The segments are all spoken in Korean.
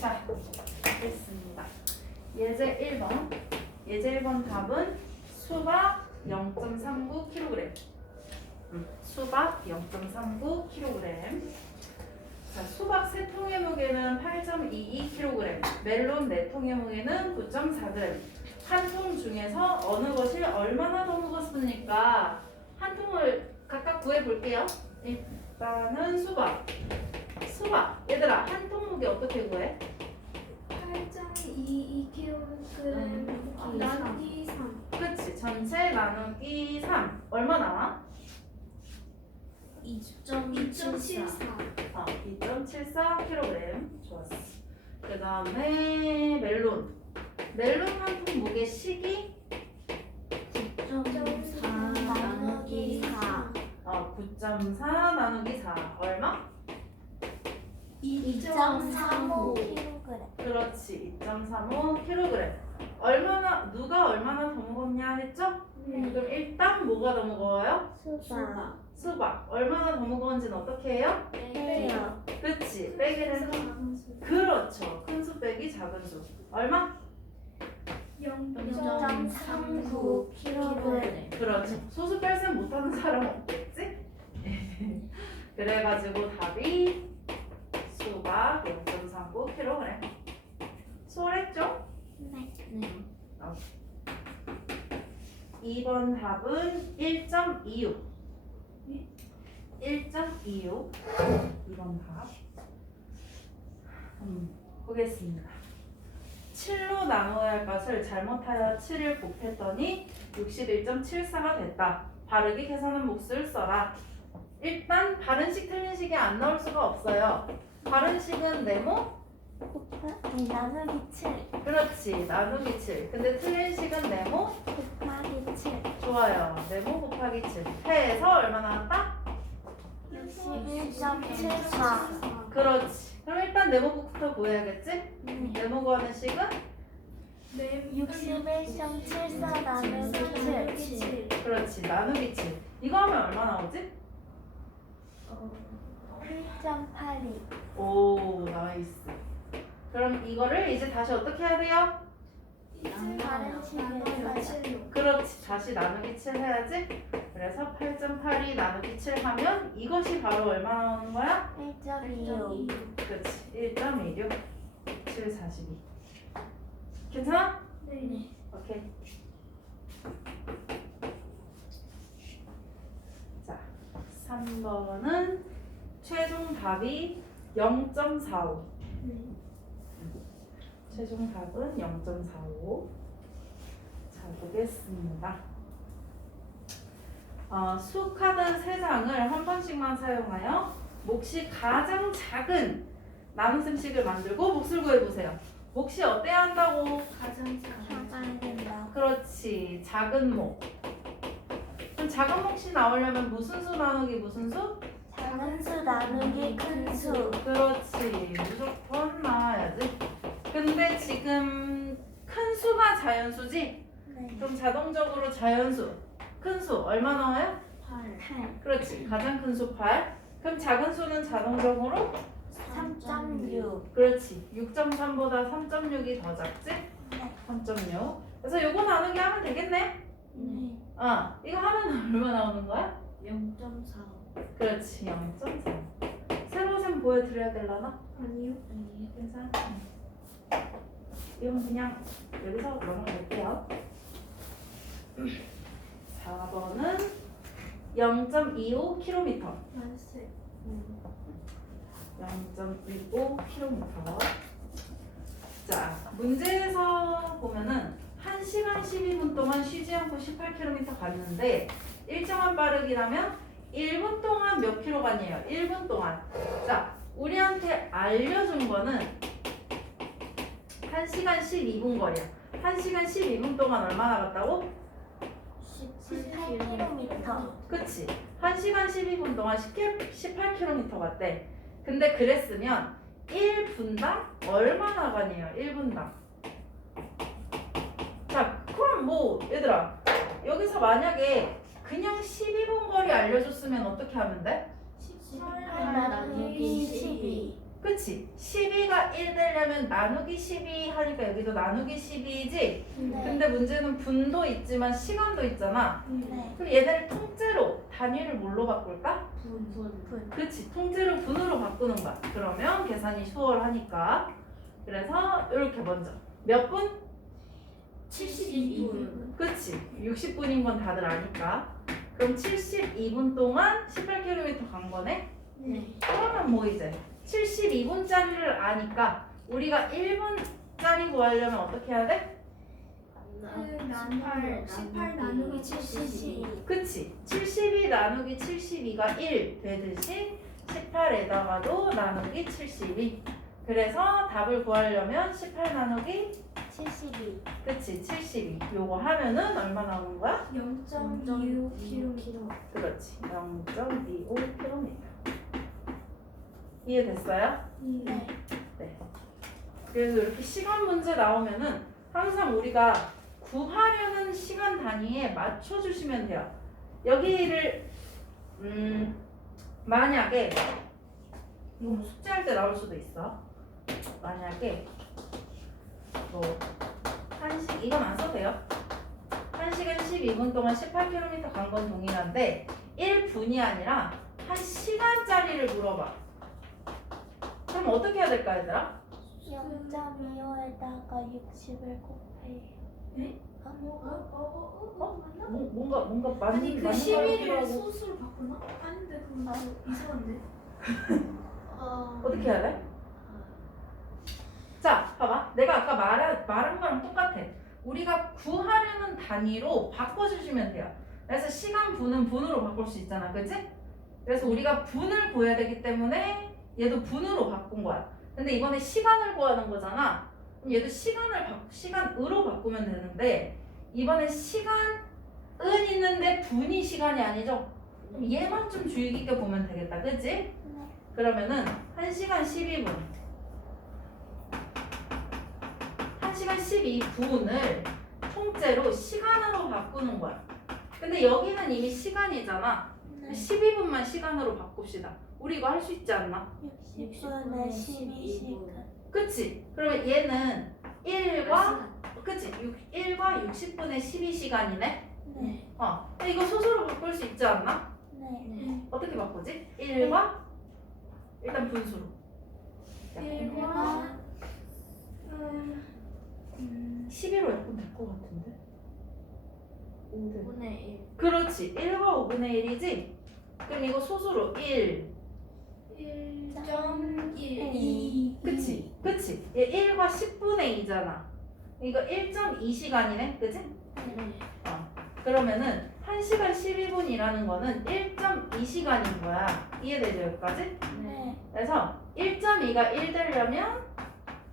자, 됐습니다. 예제 1번. 예제 1번 답은 수박 0.39kg. 수박 0.39kg. 자, 수박 세 통의 무게는 8.22kg. 멜론 네 통의 무게는 9.4g. 한 통 중에서 어느 것이 얼마나 더 무겁습니까? 한 통을 각각 구해 볼게요. 일단은 수박. 수박. 얘들아, 한통 무게 어떻게 구해? 8.22kg 나누기 3 그치. 전체 나누기 3 얼마 나와? 2.74 어, 2.74kg 좋았어. 그 다음에 멜론. 멜론 한 통 무게씩이 9.4 나누기 4 어, 9.4 나누기 4 얼마? 2.35kg 그렇지 2.35kg 얼마나 누가 얼마나 더 무겁냐 했죠? 그럼 일단 뭐가 더 무거워요? 수박 수박 얼마나 더 무거운지는 어떻게 해요? 빼요 그치 빼기는 그렇죠. 큰 수 빼기 작은 수. 얼마? 0.39kg 그렇죠. 소수 뺄셈 못하는 사람 없겠지? 그래가지고 답이 수박 0.39kg. 수월했죠? 네 2번 답은 1.26. 1.26. 2번 답. 음, 보겠습니다. 7로 나눠야 할 것을 잘못하여 7을 곱했더니 61.74가 됐다. 바르게 계산한 몫을 써라. 일단 바른 식 틀린 식이 안 나올 수가 없어요. 바른 식은 네모? 나누기 7 그렇지. 나누기 7. 근데 틀린 식은 네모? 곱하기 7 좋아요. 네모 곱하기 7. 해에서 얼마 나 왔다? 61.74 그렇지. 그럼 일단 네모부터 구해야겠지? 네모 구하는 식은? 61.74 나누기 7 그렇지. 나누기 7. 이거 하면 얼마 나오지? 1.82 오, 나이스. 그럼 이거를 이제 다시 어떻게 해야 돼요? 그렇지. 다시 나누기 7 해야지. 그래서 8.82 나누기 7 하면 이것이 바로 얼마 나오는 거야? 1.26 그렇지. 1.26. 7, 42. 괜찮아? 네 오케이. 자, 3번은 최종 답이 0.45. 최종 답은 0.45. 자, 보겠습니다. 어, 수카드 3장을 한 번씩만 사용하여 몫이 가장 작은 나눗셈식을 만들고 몫을 구해보세요. 몫이 어때야 한다고? 가장 작아야 된다 그렇지 작은 목 그럼 작은 몫이 나오려면 무슨 수 나누기 무슨 수? 작은 수 나누기 큰 수. 그렇지. 무조건 나와야지. 근데 지금 큰 수가 자연수지? 네. 그럼 자동적으로 자연수 큰 수 얼마 나와요? 8 그렇지. 가장 큰 수 8 그럼 작은 수는 자동적으로 3.6 그렇지. 6.3보다 3.6이 더 작지? 네. 3.6 그래서 요거 나누기 하면 되겠네? 네. 어 이거 하면 얼마 나오는 거야? 0.4 그렇지 0.4 새로 셈 보여드려야 되려나? 아니요. 괜찮아. 이건 그냥 여기서 넘어갈게요. 4번은 0.25km 만세 0.25km 자 문제에서 보면은 1시간 12분 동안 쉬지 않고 18km 갔는데 일정한 빠르기라면 1분 동안 몇 킬로 갔냐요? 1분 동안. 자 우리한테 알려준 거는 1시간 12분 거리야. 1시간 12분 동안 얼마나 갔다고? 18km 그치. 1시간 12분 동안 18km 갔대. 근데 그랬으면 1분당 얼마나 가냐요? 1분당. 자 그럼 뭐 얘들아 여기서 만약에 그냥 12분 거리 알려줬으면 어떻게 하면 돼? 18 나누기 12 그치 12가 1 되려면 나누기 12 하니까 여기도 나누기 12이지? 네. 근데 문제는 분도 있지만 시간도 있잖아. 네. 그럼 얘네를 통째로 단위를 뭘로 바꿀까? 분. 분. 그치 통째로 분으로 바꾸는 거야 그러면 계산이 수월하니까 그래서 이렇게 먼저 몇 분? 72분. 그치 60분인 건 다들 아니까 그럼 72분 동안 18km 간 거네 네. 그러면 뭐 이제 72분짜리를 아니까 우리가 1분짜리 구하려면 어떻게 해야 돼? 그 18, 18 나누기 72. 그치 72 나누기 72가 1 되듯이 18에다가도 나누기 72 그래서 답을 구하려면 18 나누기 72. 그치 72 요거 하면은 얼마 나오는 거야? 0.26km. 그렇지 0.25km 이해됐어요? 네. 그래서 이렇게 시간 문제 나오면은 항상 우리가 구하려는 시간 단위에 맞춰주시면 돼요. 여기를 음 만약에 이거 뭐 숙제할 때 나올 수도 있어. 만약에 뭐 한시 이건 안 써도 돼요. 1시간 12분 동안 18km 간 건 동일한데 1분이 아니라 한 시간짜리를 물어봐. 그럼 어떻게 해야 될까 얘들아? 0.25에다가 60을 곱해요. 네? 아, 뭐, 어, 어, 어, 어, 맞나? 뭐, 뭔가 뭔가 맞는 아니 그 맞는 거 11을 같기도 하고. 소수로 바꾸나? 아닌데 그건 또 이상한데 어, 어떻게 해야 돼? 자, 봐봐. 내가 아까 말한, 말한 거랑 똑같아. 우리가 구하려는 단위로 바꿔주시면 돼요. 그래서 시간 분은 분으로 바꿀 수 있잖아. 그치? 그래서 우리가 분을 구해야 되기 때문에 얘도 분으로 바꾼 거야. 근데 이번에 시간을 구하는 거잖아. 그럼 얘도 시간을 바, 시간으로 바꾸면 되는데 이번에 시간은 있는데 분이 시간이 아니죠? 그럼 얘만 좀 주의 깊게 보면 되겠다. 그치? 그러면은 1시간 12분 1시간 12분을 통째로 시간으로 바꾸는 거야 근데 여기는 이미 시간이잖아 네. 12분만 시간으로 바꿉시다 우리 이거 할 수 있지 않나? 60분에 12시간. 그치? 그러면 얘는 1과 그치? 6, 1과 60분의 12시간이네 네. 어 근데 이거 소수로 바꿀 수 있지 않나? 네. 어떻게 바꾸지? 1과 일단 분수로 1과 음, 11로 약분 될것 같은데? 5대 5분의 1. 그렇지 1과 5분의 1이지? 그럼 이거 소수로 1 1.12 그치? 그치? 얘 1과 10분의 2잖아 이거 1.2시간이네 그치? 네. 그러면은 1시간 12분이라는 거는 1.2시간인 거야 이해되죠 여기까지? 네. 그래서 1.2가 1 되려면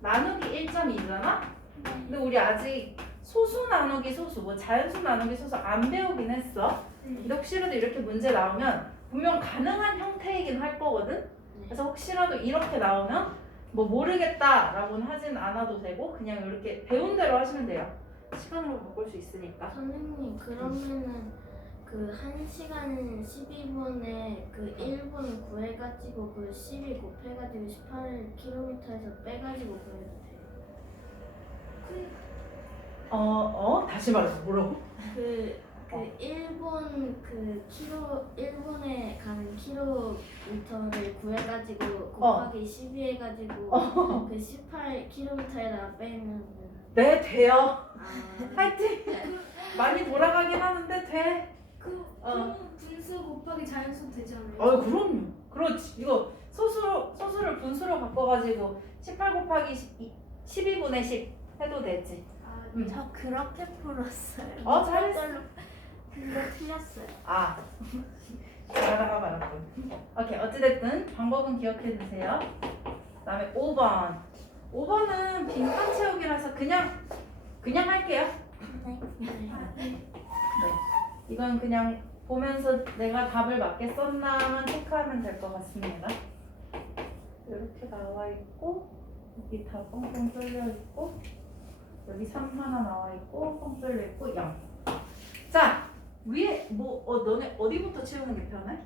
나누기 1.2잖아? 근데 우리 아직 소수 나누기 소수 뭐 자연수 나누기 소수 안 배우긴 했어 근데 혹시라도 이렇게 문제 나오면 분명 가능한 형태이긴 할 거거든. 그래서 혹시라도 이렇게 나오면 뭐 모르겠다라고는 하진 않아도 되고 그냥 이렇게 배운 대로 하시면 돼요. 시간으로 바꿀 수 있으니까. 선생님 그러면은 그 1시간 12분에 그 1분 구해가지고 그12 곱해가지고 18km에서 빼가지고 돼요. 어, 어? 다시 말해서 뭐라고? 그, 그 1분 그 키로 1분에 가는 킬로미터를 구해가지고 곱하기 12 해가지고 그 18km에다 빼면 네, 돼요. 아 파이팅! 많이 돌아가긴 하는데 돼. 그 어. 그럼 분수 곱하기 자연수 되지 않아요? 어, 그럼요. 그렇지. 이거 소수로, 소수를 분수로 바꿔가지고 18 곱하기 12분의 10 해도 되지. 아, 음. 저 그렇게 풀었어요. 어, 잘했어. 근데 틀렸어요. 아 잘하다가 말았군 오케이 어찌됐든 방법은 기억해 두세요 그 다음에 5번 5번은 빈칸 채우기라서 그냥 그냥 할게요 네. 이건 그냥 보면서 내가 답을 맞게 썼나만 체크하면 될 것 같습니다 이렇게 나와 있고 여기 다 뻥뻥 뚫려 있고 여기 3 하나 나와 있고 뻥 뚫려 있고 0 자, 위에 뭐 어, 너네 어디부터 채우는 게 편해?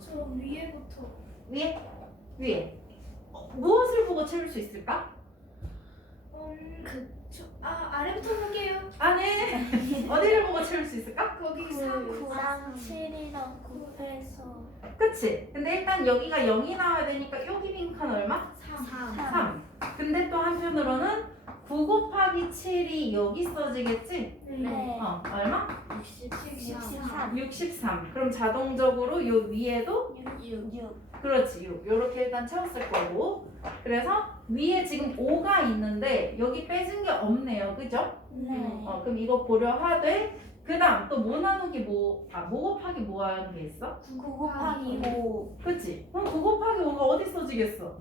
저 위에부터 위에? 위에. 어, 무엇을 보고 채울 수 있을까? 음, 그, 저, 아, 아래부터 볼게요. 안에 어디를 보고 채울 수 있을까? 거기 구, 3. 9랑 7이랑 곱해서 그치? 근데 일단 여기가 0이 나와야 되니까 여기 빈칸 얼마? 3. 3. 3. 근데 또 한편으로는 9 곱하기 7이 여기 써지겠지? 네. 어, 얼마? 63 63. 그럼 자동적으로 요 위에도 6 6 그렇지 6. 요렇게 일단 채웠을 거고. 그래서 위에 지금 5가 있는데 여기 빼진 게 없네요. 그죠? 네. 어, 그럼 이거 고려하되 그 다음 또 뭐 나누기 뭐, 아, 뭐 곱하기 뭐 하는 게 있어? 9 곱하기 5 그치? 그럼 9 곱하기 5가 어디 써지겠어?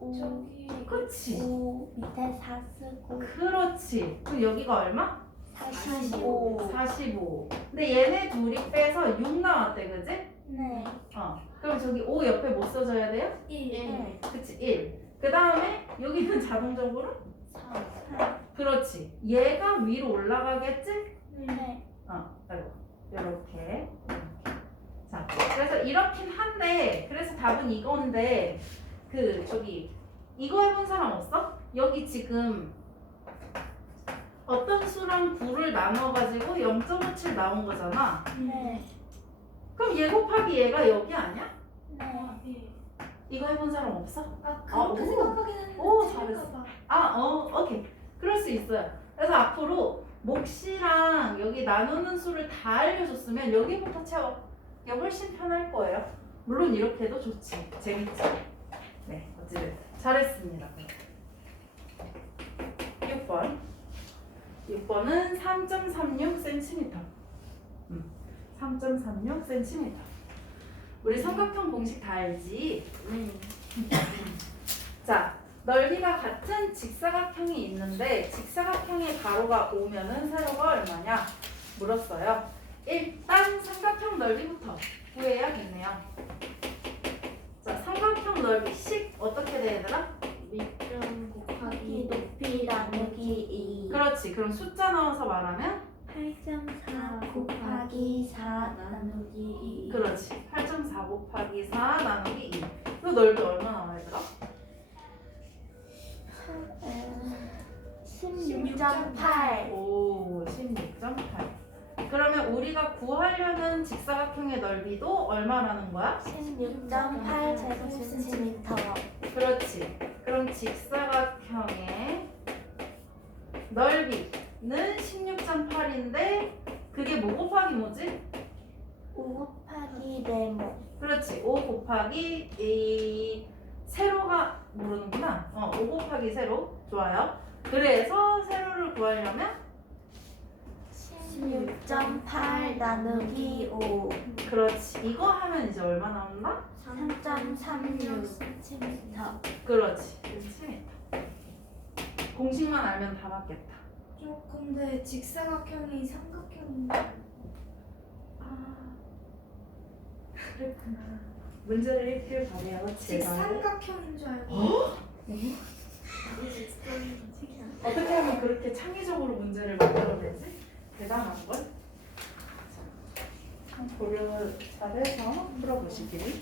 5 저기. 그치? 5 밑에 4 쓰고 그렇지. 그럼 여기가 얼마? 45 45. 근데 얘네 둘이 빼서 6 나왔대, 그지? 네. 어. 그럼 저기 5 옆에 뭐 써줘야 돼요? 1. 네. 그치, 1. 그 다음에 여기는 자동적으로? 4 그렇지. 얘가 위로 올라가겠지? 네. 어, 아이고. 요렇게. 자, 그래서 이렇긴 한데, 그래서 답은 이건데, 그, 저기, 이거 해본 사람 없어? 여기 지금 어떤 수랑 9를 나눠가지고 0.57 나온 거잖아. 네. 그럼 얘 곱하기 얘가 여기 아니야? 네. 네. 이거 해본 사람 없어? 아, 아, 그렇게 오. 생각하긴 했는데. 오, 잘했어. 봐. 아, 어, 오케이. 그럴 수 있어요. 그래서 앞으로 몫이랑 여기 나누는 수를 다 알려줬으면 여기부터 채워. 이게 훨씬 편할 거예요. 물론 이렇게 해도 좋지. 재밌지. 네, 어찌됐든 잘했습니다. 6번. 6번은 3.36cm. 음, 3.36cm. 우리 삼각형 공식 다 알지? 네. 자, 넓이가 같은 직사각형이 있는데 직사각형의 가로가 오면은 세로가 얼마냐 물었어요. 일단 삼각형 넓이부터 구해야겠네요. 자, 삼각형 넓이 식 어떻게 돼 얘들아? 밑점 곱하기 곱하기 높이 나누기 2 그렇지. 그럼 숫자 넣어서 말하면 8.4 곱하기 4 나누기 2 그렇지. 8.4 곱하기 4 나누기 2. 그 넓이 얼마 나와 얘들아? 16.8 오, 16.8. 그러면 우리가 구하려는 직사각형의 넓이도 얼마라는 거야? 16.8 제곱센티미터 그렇지. 그럼 직사각형의 넓이는 16.8인데 그게 뭐 곱하기 뭐지? 5 곱하기 네모 그렇지. 5 곱하기 이 세로가 모르는구나. 어, 5 곱하기 세로. 좋아요. 그래서 세로를 구하려면 16.8 나누기 5 그렇지. 이거 하면 이제 얼마 나온다? 3.36cm 그렇지. 센티미터. 공식만 알면 다 맞겠다. 저 근데 직사각형이 삼각형인 아, 그랬구나. 문제를 읽길 바래요. 제발. 직삼각형인 줄 알고. 어떻게 하면 그렇게 창의적으로 문제를 만들어내지? 대단한 걸. 자, 고려 잘해서 풀어보시길.